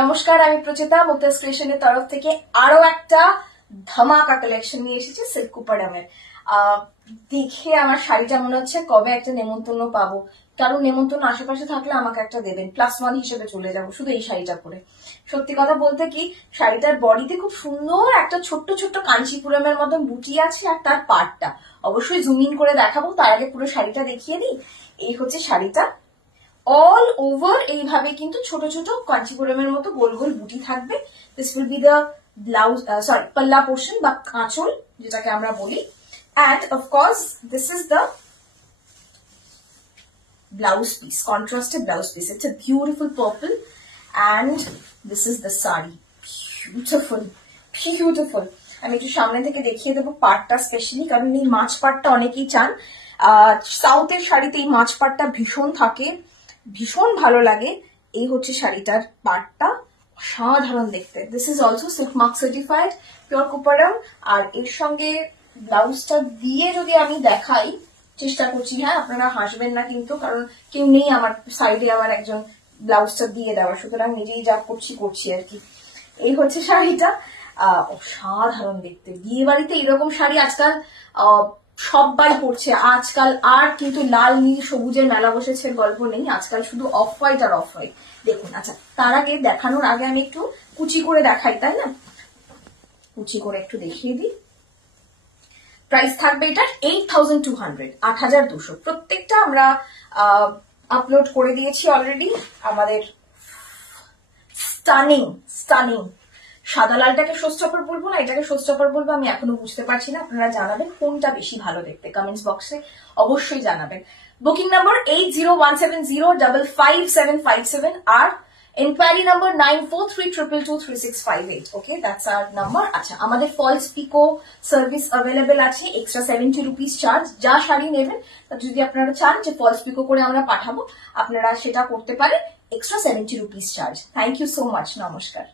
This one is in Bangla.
নমস্কার, আমি প্রচিতা মুক্তাজ ক্রিয়েশনের তরফ থেকে আরো একটা ধামাকা কালেকশন নিয়ে এসেছি সিল্ক কুপাডামের। দেখে আমার শাড়িটা মনে হচ্ছে কবে একটা নেমন্তন্ন পাবো, কারণ নেমন্তন্ন আশেপাশে থাকলে আমাকে একটা দেবেন, +1 হিসেবে চলে যাবো শুধু এই শাড়িটা পরে। সত্যি কথা বলতে কি, শাড়িটার বডিতে খুব সুন্দর একটা ছোট্ট ছোট্ট কাঞ্চিপুরমের মতন বুটি আছে, আর তার পাড়টা অবশ্যই জুম ইন করে দেখাবো। তার আগে পুরো শাড়িটা দেখিয়ে দিই। এই হচ্ছে শাড়িটা, অল ওভার এইভাবে কিন্তু ছোট ছোট কাঞ্চিপুরমের মতো গোল গোল বুটি থাকবে। This will be the blouse, sorry পাল্লা পোর্শন বা আঁচল যেটাকে আমরা বলি। And of course, this is the blouse piece, contrasted blouse piece. It's a beautiful purple, and this is the sari. Beautiful, beautiful. আমি একটু সামনে থেকে দেখিয়ে দেবো পাড়টা স্পেশালি, কারণ এই মাছ পাড়টা অনেকেই চান। সাউথের শাড়িতে এই মাছ পাড়টা ভীষণ থাকে, ভীষণ ভালো লাগে। এই হচ্ছে শাড়িটার পাড়টা, অসাধারণ দেখতে। This is also silk mark certified pure Kuppadam. আর এর সঙ্গে ব্লাউজটা দিয়ে যদি আমি দেখাই, চেষ্টা করছি, হ্যাঁ আপনারা হাসবেন না কিন্তু, কারণ কেউ নেই আমার সাইডে আবার একজন ব্লাউজটা দিয়ে দেওয়া, সুতরাং নিজেই যা করছি আর কি। এই হচ্ছে শাড়িটা, অসাধারণ দেখতে। বিয়ে বাড়িতে এরকম শাড়ি আজকাল সবাই পরছে আজকাল। আর কিন্তু লাল নীল সবুজের মেলা বসেছে গল্প নেই, আজকাল শুধু অফ হোয়াইট আর অফ হোয়াইট। দেখুন, আচ্ছা তার আগে দেখানোর আগে আমি একটু কুচি করে দেখাই, তাই না? কুচি করে একটু দেখিয়ে দিই। প্রাইস থাকবে এটার 8200, 8200। প্রত্যেকটা আমরা আপলোড করে দিয়েছি অলরেডি। আমাদের স্টানিং স্টানিং সাদা লালটাকে শোস্টপার বলবো না এটাকে শোস্টপার বলবো, আমি এখনো বুঝতে পারছি না। আপনারা জানাবেন কোনটা বেশি ভালো দেখতে, কমেন্টস বক্সে অবশ্যই জানাবেন। বুকিং নাম্বার 8017055757 আর inquiry number 9432223658। Okay, that's our number. আচ্ছা, আমাদের ফলস পিকো সার্ভিস অ্যাভেলেবেল আছে, এক্সট্রা 70 রুপিস চার্জ। যা শাড়ি নেবেন যদি আপনারা চান যে ফলস পিকো করে আমরা পাঠাবো, আপনারা সেটা করতে পারেন, extra 70 rupees charge. Thank you so much, নমস্কার।